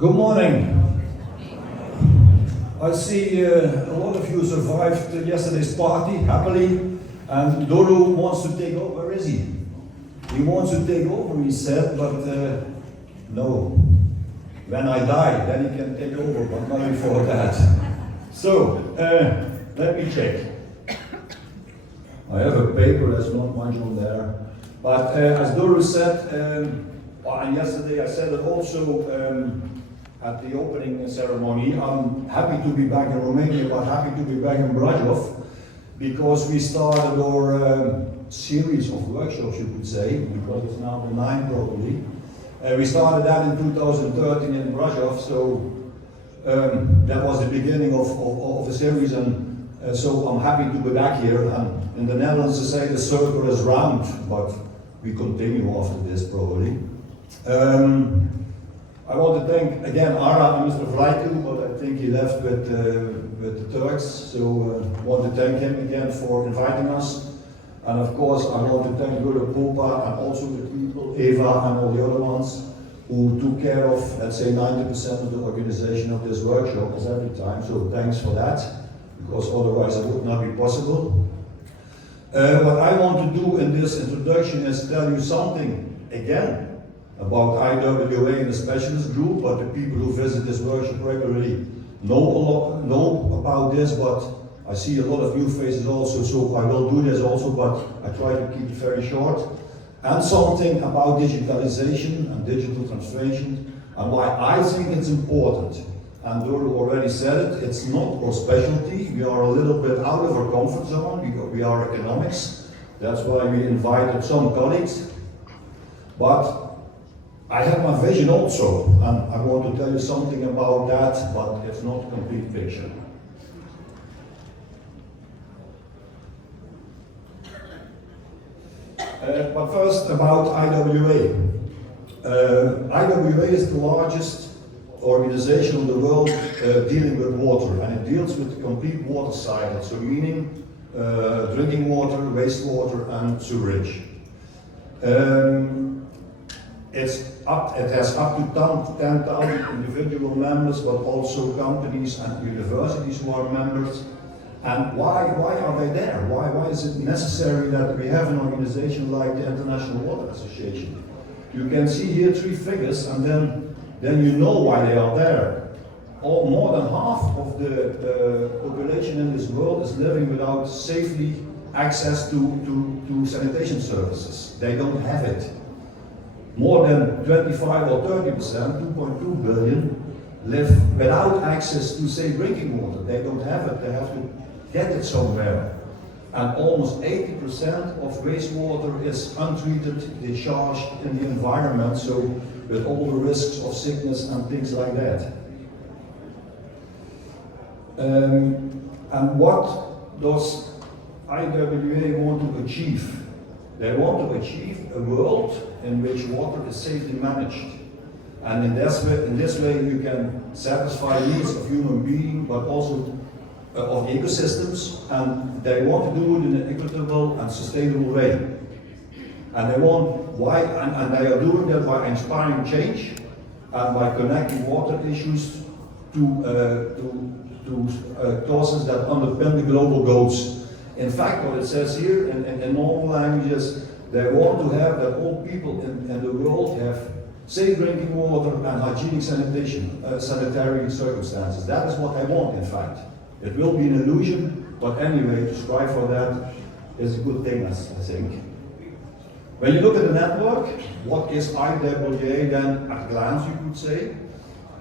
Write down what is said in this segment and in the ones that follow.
Good morning. I see a lot of you survived yesterday's party happily, and Doru wants to take over. Where is he? He wants to take over, he said, but no. When I die, then he can take over, but not before that. So, let me check. I have a paper, there's not much on there. But as Doru said, and yesterday I said it also at the opening ceremony, I'm happy to be back in Romania, but happy to be back in Brajov, because we started our series of workshops, you could say, because it's now the 9th probably. We started that in 2013 in Brajov, so that was the beginning of a series, and so I'm happy to be back here. And in the Netherlands, they say the circle is round, but we continue after this probably. I want to thank again Ara and Mr. Vlaiku, but I think he left with the Turks, so I want to thank him again for inviting us. And of course, I want to thank Expoapa and also the people, Eva and all the other ones, who took care of, let's say, 90% of the organization of this workshop as every time. So thanks for that, because otherwise it would not be possible. What I want to do in this introduction is tell you something again about IWA in the specialist group, but the people who visit this workshop regularly know about this, but I see a lot of new faces also, so I will do this also, but I try to keep it very short. And something about digitalization and digital transformation, and why I think it's important. And Doru already said it, it's not our specialty. We are a little bit out of our comfort zone because we are economics. That's why we invited some colleagues. But I have my vision also, and I want to tell you something about that, but it's not a complete picture. But first about IWA. IWA is the largest organization in the world dealing with water, and it deals with the complete water cycle, so meaning drinking water, wastewater, and sewerage. It has up to 10,000 individual members, but also companies and universities who are members. And why are they there? Why is it necessary that we have an organization like the International Water Association? You can see here 3 figures, and then you know why they are there. More than half of the population in this world is living without safely access to sanitation services. They don't have it. More than 25 or 30%, 2.2 billion, live without access to safe drinking water. They don't have it, they have to get it somewhere. And almost 80% of wastewater is untreated, discharged in the environment, so with all the risks of sickness and things like that. And what does IWA want to achieve? They want to achieve a world in which water is safely managed. And in this way you can satisfy needs of human beings, but also of ecosystems, and they want to do it in an equitable and sustainable way. And they are doing that by inspiring change and by connecting water issues to causes that underpin the global goals. In fact, what it says here in normal languages, they want to have that all people in the world have safe drinking water and hygienic sanitary circumstances. That is what they want, in fact. It will be an illusion, but anyway, to strive for that is a good thing, I think. When you look at the network, what is IWA then at a glance, you could say?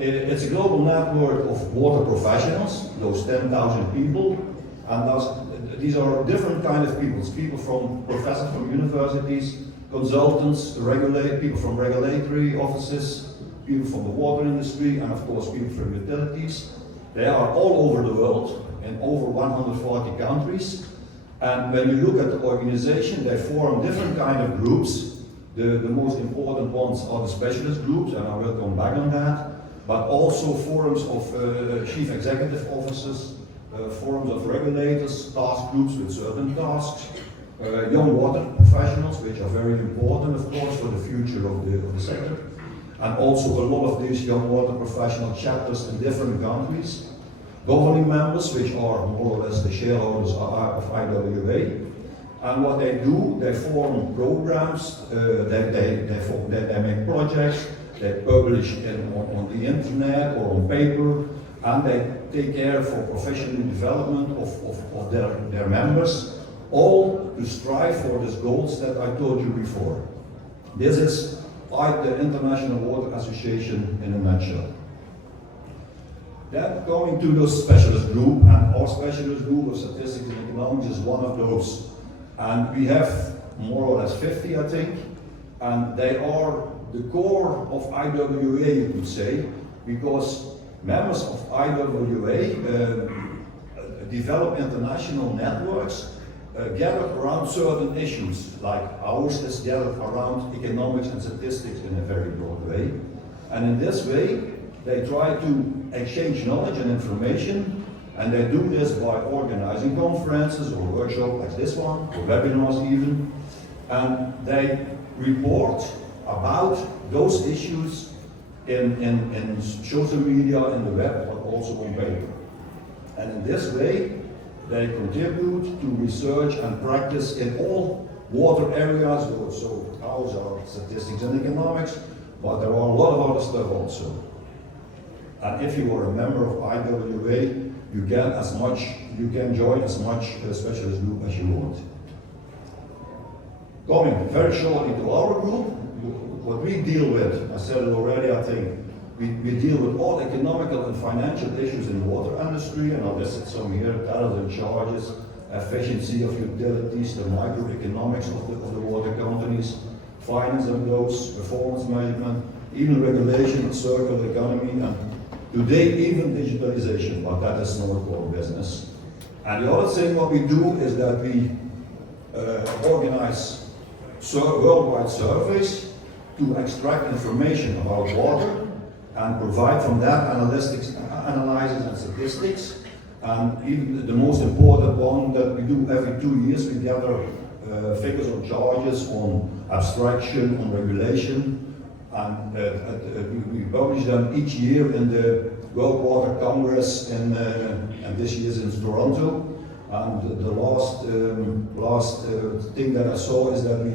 It's a global network of water professionals, those 10,000 people, and these are different kind of people. It's people from professors from universities, consultants, people from regulatory offices, people from the water industry, and of course people from utilities. They are all over the world, in over 140 countries. And when you look at the organization, they form different kind of groups. The most important ones are the specialist groups, and I will come back on that. But also forums of chief executive officers, forums of regulators, task groups with certain tasks, young water professionals, which are very important, of course, for the future of the sector. and also a lot of these young water professional chapters in different countries. Governing members, which are more or less the shareholders of IWA. And what they do, they form programs, they make projects, they publish on the internet or on paper, and they take care for professional development of their members, all to strive for these goals that I told you before. This is like the International Water Association in a nutshell. Then going to the specialist group, and our specialist group of statistics and economics is one of those. And we have more or less 50, I think, and they are the core of IWA, you could say, because members of IWA develop international networks gathered around certain issues, like ours is gathered around economics and statistics in a very broad way. And in this way, they try to exchange knowledge and information, and they do this by organizing conferences or workshops like this one, or webinars even, and they report about those issues in social media, in the web, but also on paper. And in this way, they contribute to research and practice in all water areas, so ours are statistics and economics, but there are a lot of other stuff also. And if you are a member of IWA, you can join as much specialist group as you want. Going very shortly to our group, what we deal with, I said it already, I think, we deal with all economical and financial issues in the water industry, and I listed some here, tariffs and charges, efficiency of utilities, the microeconomics of the water companies, finance of those, performance measurement, even regulation of circular economy, and today even digitalization, but that is not a core business. And the other thing what we do is that we organize worldwide surveys to extract information about water and provide from that analysis and statistics. And even the most important one that we do every 2 years, we gather figures on charges, on abstraction, on regulation, and we publish them each year in the World Water Congress, and this year is in Toronto. And the last thing that I saw is that we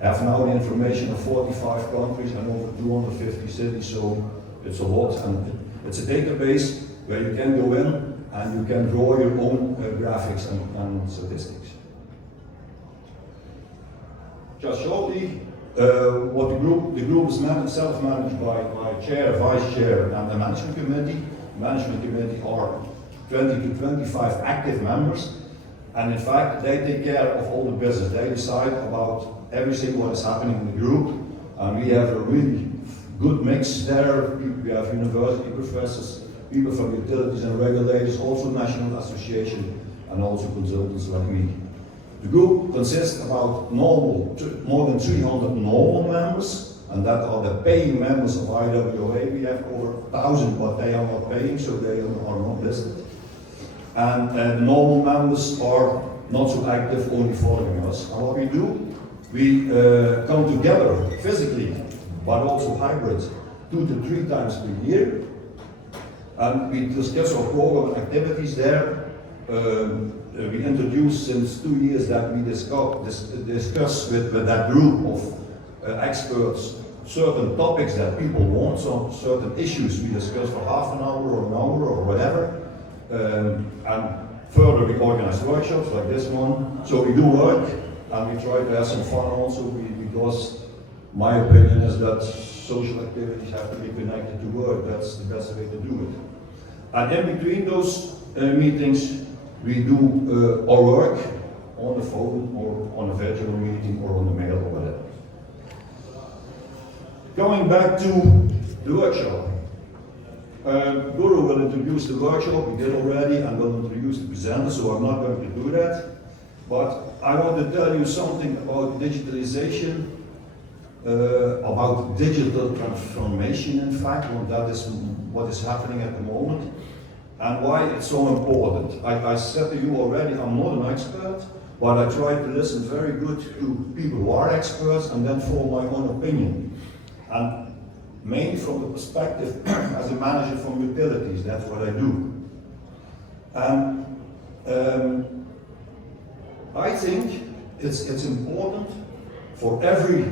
have now the information of 45 countries and over 250 cities, so it's a lot, and it's a database where you can go in and you can draw your own graphics and statistics. Just shortly, what the group is self-managed by chair, vice chair, and the management committee. The management committee are 20 to 25 active members, and in fact they take care of all the business. They decide about everything what is happening in the group, and we have a really good mix there. We have university professors, people from utilities and regulators, also national association, and also consultants like me. The group consists about more than 300 normal members, and that are the paying members of IWA. We have over 1,000, but they are not paying, so they are not listed. And the normal members are not so active, only following us. And what we do, we come together physically, but also hybrid, 2 to 3 times per year. And we discuss our program and activities there. We introduced since 2 years that we discuss with that group of experts certain topics that people want, so certain issues we discuss for half an hour or an hour or whatever. And further we organize workshops like this one. So we do work and we try to have some fun also, because my opinion is that social activities have to be connected to work. That's the best way to do it. And in between those meetings, we do our work on the phone or on a virtual meeting or on the mail or whatever. Going back to the workshop. Guru will introduce the workshop, we did already, and will introduce the presenter, so I'm not going to do that. But I want to tell you something about digitalization, about digital transformation, in fact, and that is what is happening at the moment, and why it's so important. I said to you already, I'm not an expert, but I try to listen very good to people who are experts and then form my own opinion. And mainly from the perspective as a manager from utilities. That's what I do. I think it's important for every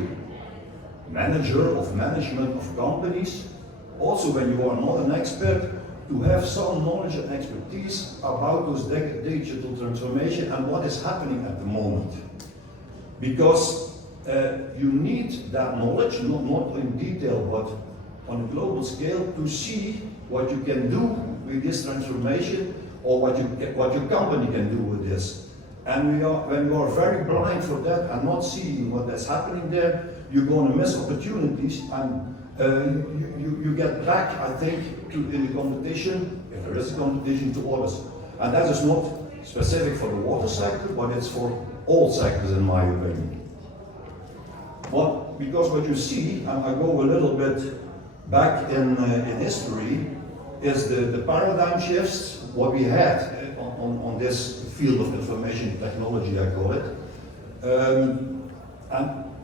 manager of management of companies, also when you are not an expert, to have some knowledge and expertise about those digital transformation and what is happening at the moment. Because you need that knowledge, not in detail, but on a global scale, to see what you can do with this transformation, or what your company can do with this. And when you are very blind for that and not seeing what is happening there, you're going to miss opportunities, and you get back, I think, in the competition, if there is a competition, to others. And that is not specific for the water sector, but it's for all sectors, in my opinion. But because what you see, and I go a little bit back in history, is the paradigm shifts, what we had on this field of information technology, I call it. And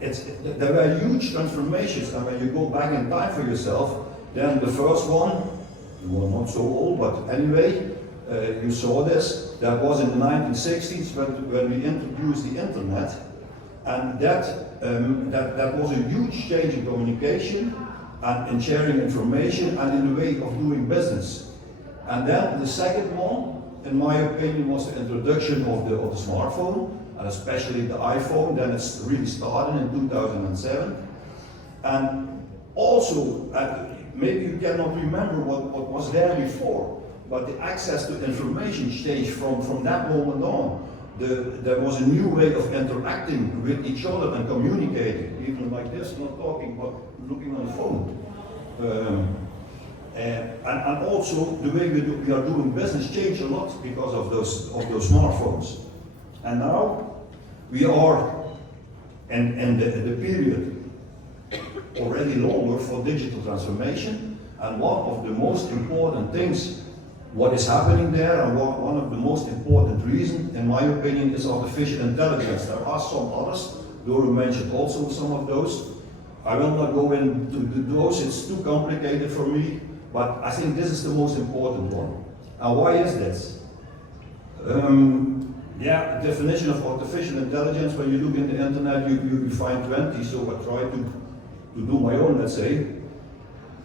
there were huge transformations, and when you go back in time for yourself, then the first one, you are not so old, but anyway, you saw this, that was in the 1960s when we introduced the internet, and that was a huge change in communication and in sharing information and in the way of doing business. And then the second one, in my opinion, was the introduction of the smartphone, and especially the iPhone. Then it's really started in 2007. And also, maybe you cannot remember what was there before, but the access to information changed from that moment on. There was a new way of interacting with each other and communicating, even like this, not talking, but looking on the phone. And also the way we are doing business changed a lot because of those smartphones. And now we are in the period already longer for digital transformation, and one of the most important things what is happening there, and one of the most important reasons, in my opinion, is artificial intelligence. There are some others. Doro mentioned also some of those. I will not go into those, it's too complicated for me, but I think this is the most important one. And why is this? The definition of artificial intelligence, when you look in the internet, you find 20, so I try to do my own, let's say.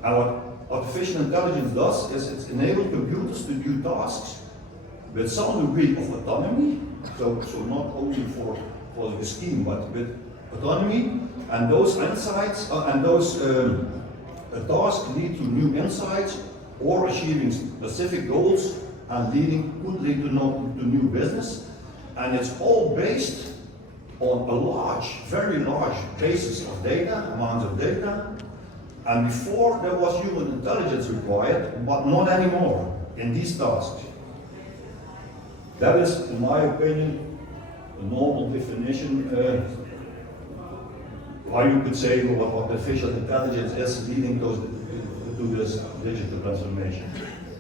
And what artificial intelligence does is it enables computers to do tasks with some degree of autonomy, so not only for the scheme, but with autonomy, and those insights and those tasks lead to new insights or achieving specific goals and could lead to new business. And it's all based on a very large basis of data, amounts of data. And before there was human intelligence required, but not anymore in these tasks. That is, in my opinion, a normal definition. Why you could say what artificial intelligence is leading to this digital transformation.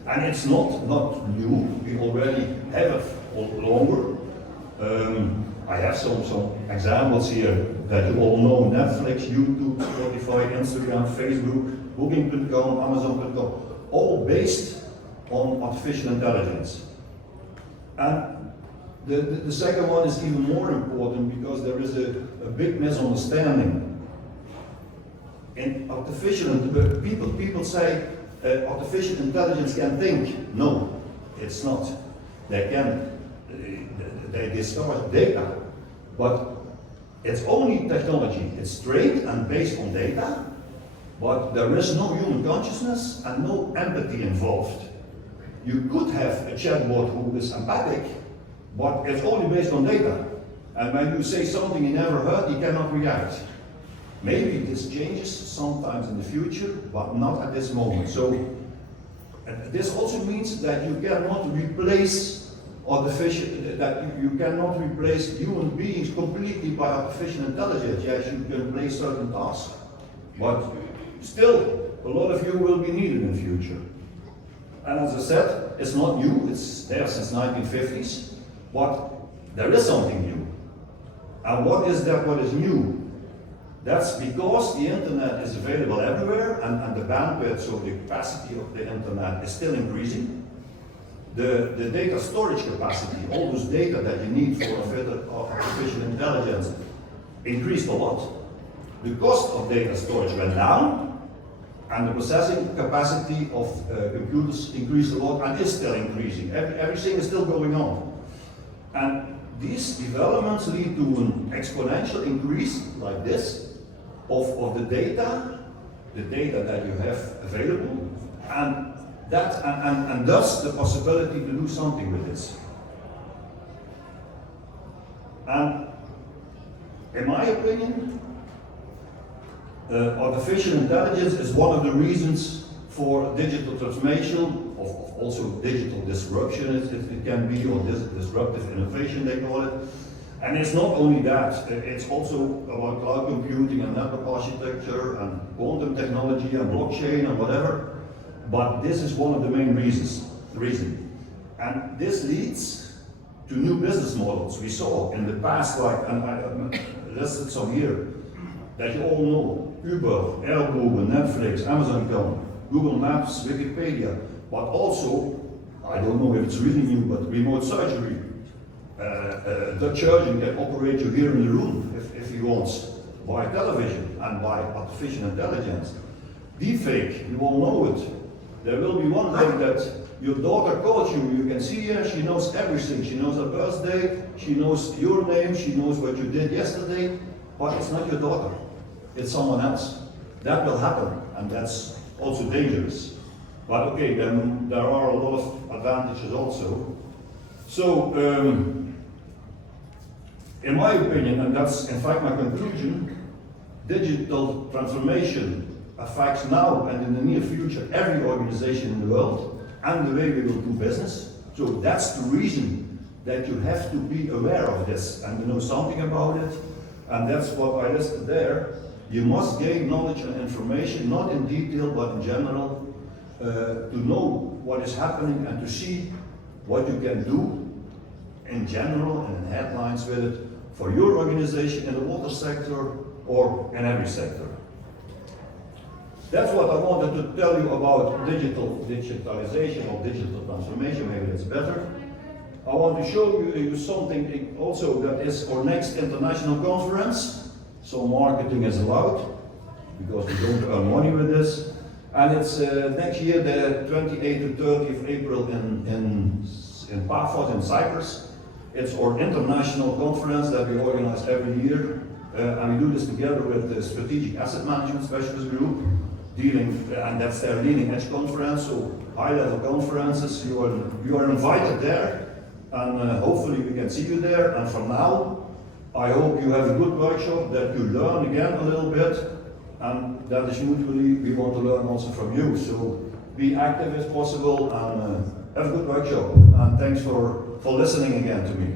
And it's not new, we already have it longer. I have some examples here that you all know: Netflix, YouTube, Spotify, Instagram, Facebook, Booking.com, Amazon.com, all based on artificial intelligence. And the second one is even more important because there is a big misunderstanding. In people say artificial intelligence can think. No, it's not. They discover data, but it's only technology. It's trained and based on data, but there is no human consciousness and no empathy involved. You could have a chatbot who is empathic, but it's only based on data. And when you say something he never heard, he cannot react. Maybe this changes sometimes in the future, but not at this moment. So this also means that you cannot replace you cannot replace human beings completely by artificial intelligence. Yes, you can replace certain tasks, but still a lot of you will be needed in the future. And as I said, it's not new, it's there since 1950s, but there is something new. And what is that what is new? That's because the internet is available everywhere, and the bandwidth, so the capacity of the internet, is still increasing. The data storage capacity, all those data that you need for artificial intelligence, increased a lot. The cost of data storage went down, and the processing capacity of computers increased a lot and is still increasing. Everything is still going on. And these developments lead to an exponential increase like this of the data that you have available, and thus the possibility to do something with this. And in my opinion, artificial intelligence is one of the reasons for digital transformation, of also digital disruption, it can be, or disruptive innovation they call it. And it's not only that, it's also about cloud computing and network architecture and quantum technology and blockchain and whatever. But this is one of the main reasons. And this leads to new business models. We saw in the past, like, and I listed some here, that you all know: Uber, Airbnb, Netflix, Amazon, Google Maps, Wikipedia, but also, I don't know if it's really new, but remote surgery. Dutch surgeon can operate you here in the room if he wants, by television and by artificial intelligence. Deepfake, you all know it. There will be one day that your daughter calls you, you can see her, she knows everything. She knows her birthday, she knows your name, she knows what you did yesterday, but it's not your daughter, it's someone else. That will happen, and that's also dangerous. But okay, then there are a lot of advantages also. So, in my opinion, and that's in fact my conclusion, digital transformation affects now and in the near future every organization in the world and the way we will do business. So that's the reason that you have to be aware of this and to know something about it. And that's what I listed there. You must gain knowledge and information, not in detail, but in general, to know what is happening and to see what you can do in general and in headlines with it for your organization in the water sector or in every sector. That's what I wanted to tell you about digitalization or digital transformation, maybe it's better. I want to show you something also that is our next international conference. So marketing is allowed, because we don't earn money with this. And it's next year, the 28th to 30th of April in Paphos in Cyprus. It's our international conference that we organize every year. And we do this together with the Strategic Asset Management Specialist Group, and that's their leading edge conference, so high-level conferences. You are invited there, and hopefully we can see you there. And from now, I hope you have a good workshop, that you learn again a little bit, and that is mutually, we want to learn also from you. So be active as possible, and have a good workshop. And thanks for listening again to me.